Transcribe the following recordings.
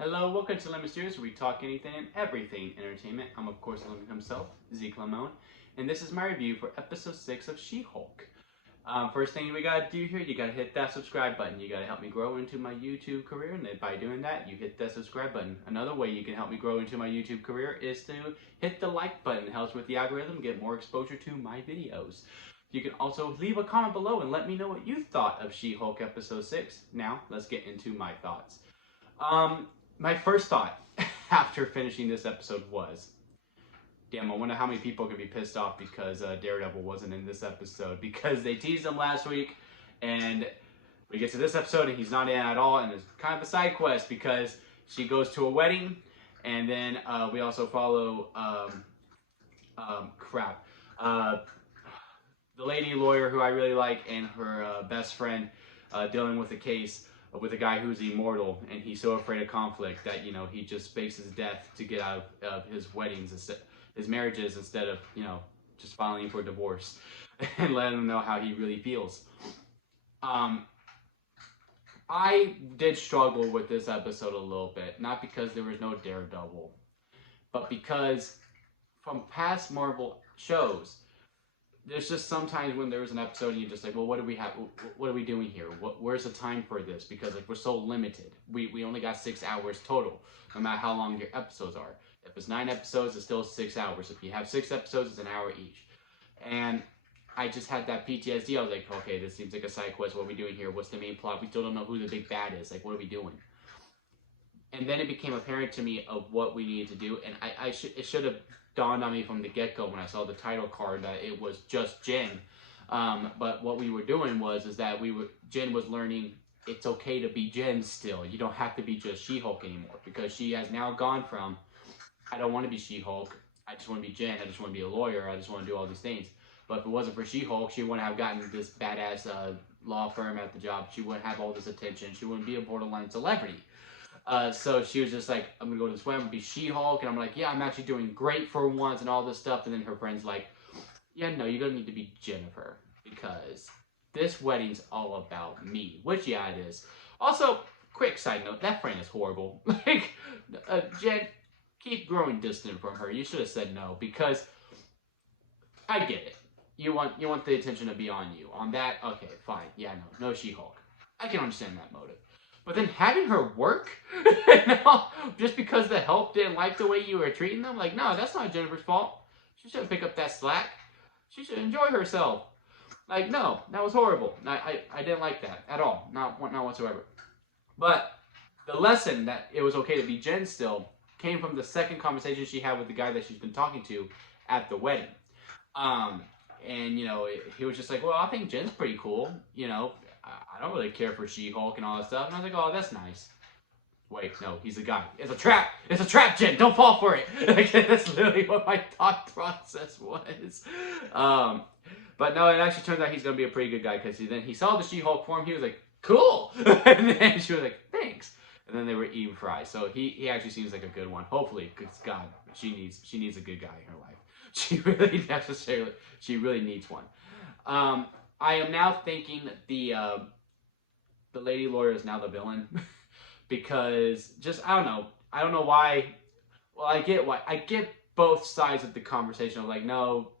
Hello, welcome to Lemon Studios, where we talk anything and everything entertainment. I'm, of course, Lemon himself, Zeke Lemon, and this is my review for episode 6 of She-Hulk. First thing we gotta do here, you gotta hit that subscribe button. You gotta help me grow into my YouTube career, and by doing that, you hit that subscribe button. Another way you can help me grow into my YouTube career is to hit the like button. It helps with the algorithm, get more exposure to my videos. You can also leave a comment below and let me know what you thought of She-Hulk episode 6. Now, let's get into my thoughts. My first thought after finishing this episode was, damn, I wonder how many people are going to be pissed off because Daredevil wasn't in this episode, because they teased him last week, and we get to this episode and he's not in at all, and it's kind of a side quest because she goes to a wedding, and then we also follow, the lady lawyer who I really like and her best friend dealing with a case with a guy who's immortal, and he's so afraid of conflict that, you know, he just fakes his death to get out of his weddings, his marriages, instead of, you know, just filing for divorce and letting him know how he really feels. I did struggle with this episode a little bit, not because there was no Daredevil, but because from past Marvel shows, there's just sometimes when there's an episode and you're just like, well, what do we have? What are we doing here? Where's the time for this? Because like we're so limited. We only got 6 hours total, no matter how long your episodes are. If it's 9 episodes, it's still 6 hours. If you have 6 episodes, it's an hour each. And I just had that PTSD. I was like, okay, this seems like a side quest. What are we doing here? What's the main plot? We still don't know who the big bad is. Like, what are we doing? And then it became apparent to me of what we needed to do, and it should have dawned on me from the get-go when I saw the title card that it was just Jen. But what we were doing is that Jen was learning it's okay to be Jen still. You don't have to be just She-Hulk anymore, because she has now gone from, I don't want to be She-Hulk, I just want to be Jen, I just want to be a lawyer, I just want to do all these things. But if it wasn't for She-Hulk, she wouldn't have gotten this badass law firm at the job. She wouldn't have all this attention. She wouldn't be a borderline celebrity. So she was just like, I'm going to go to this wedding, be She-Hulk. And I'm like, yeah, I'm actually doing great for once and all this stuff. And then her friend's like, yeah, no, you're going to need to be Jennifer, because this wedding's all about me. Which, yeah, it is. Also, quick side note, that friend is horrible. Like, Jen, keep growing distant from her. You should have said no, because I get it. You want the attention to be on you. On that, okay, fine. Yeah, no She-Hulk. I can understand that motive. But then having her work, just because the help didn't like the way you were treating them, like, no, that's not Jennifer's fault. She shouldn't pick up that slack. She should enjoy herself. Like, no, that was horrible. I didn't like that at all, not whatsoever. But the lesson that it was okay to be Jen still came from the second conversation she had with the guy that she's been talking to at the wedding. And, you know, he was just like, well, I think Jen's pretty cool. You know, I don't really care for She-Hulk and all that stuff. And I was like, oh, that's nice. Wait, no, he's a guy. It's a trap. It's a trap, Jen. Don't fall for it. Like, that's literally what my thought process was. But no, it actually turns out he's going to be a pretty good guy, because then he saw the She-Hulk form. He was like, cool. And then she was like, thanks. And then they were even fries. So he actually seems like a good one. Hopefully, because God, she needs a good guy in her life. She really needs one. I am now thinking the lady lawyer is now the villain, because just I don't know why. Well, I get both sides of the conversation. Of like, no,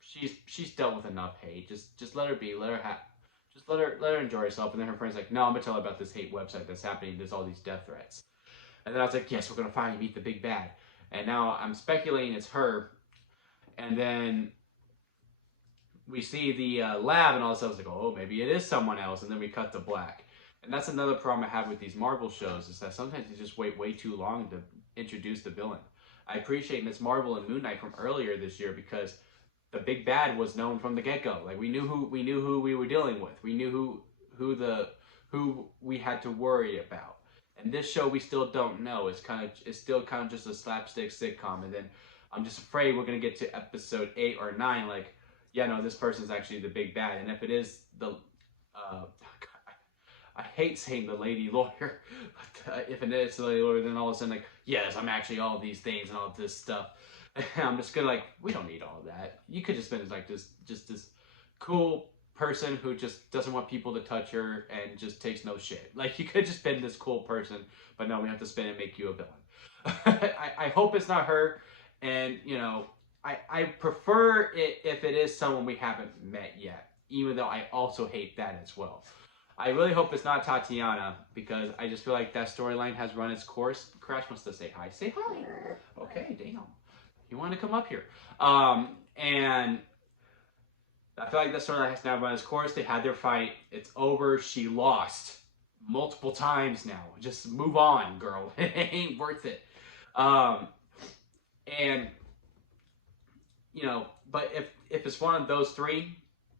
she's dealt with enough hate. Just let her be. Let her enjoy herself. And then her friend's like, no, I'm gonna tell her about this hate website that's happening. There's all these death threats. And then I was like, yes, we're gonna finally meet the big bad. And now I'm speculating it's her. And then we see the lab and all this stuff. I was like, oh, maybe it is someone else. And then we cut to black. And that's another problem I have with these Marvel shows, is that sometimes they just wait way too long to introduce the villain. I appreciate Miss Marvel and Moon Knight from earlier this year, because the big bad was known from the get-go. Like, we knew who we were dealing with. We knew who we had to worry about. And this show we still don't know. It's still kind of just a slapstick sitcom. And then I'm just afraid we're gonna get to episode 8 or 9, like, yeah, no, this person's actually the big bad. And if it is the, I hate saying the lady lawyer, but if it is the lady lawyer, then all of a sudden, like, yes, I'm actually all these things and all this stuff. And I'm just gonna, like, we don't need all of that. You could just spend like just this cool person who just doesn't want people to touch her and just takes no shit. Like, you could just been this cool person, but no, we have to spin and make you a villain. I hope it's not her, and, you know, I prefer it if it is someone we haven't met yet, even though I also hate that as well. I really hope it's not Tatiana, because I just feel like that storyline has run its course. Crash wants to say hi. Say hi. Okay, damn. You want to come up here. And I feel like that storyline has now run its course. They had their fight. It's over. She lost multiple times now. Just move on, girl. It ain't worth it. And, you know, but if it's one of those three,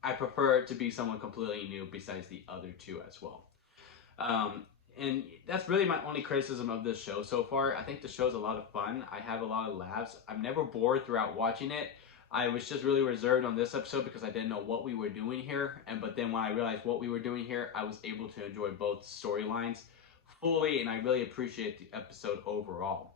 I prefer it to be someone completely new besides the other two as well. And that's really my only criticism of this show so far. I think the show's a lot of fun. I have a lot of laughs. I'm never bored throughout watching it. I was just really reserved on this episode because I didn't know what we were doing here. But then when I realized what we were doing here, I was able to enjoy both storylines fully, and I really appreciate the episode overall.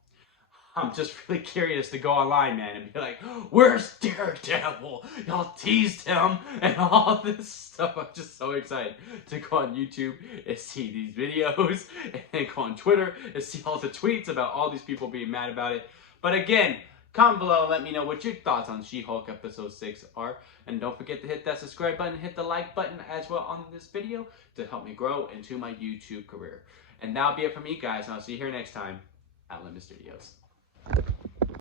I'm just really curious to go online, man, and be like, where's Daredevil? Y'all teased him and all this stuff. I'm just so excited to go on YouTube and see these videos, and then go on Twitter and see all the tweets about all these people being mad about it. But again, comment below and let me know what your thoughts on She-Hulk episode 6 are. And don't forget to hit that subscribe button and hit the like button as well on this video to help me grow into my YouTube career. And that'll be it from me, guys, and I'll see you here next time at Limit Studios.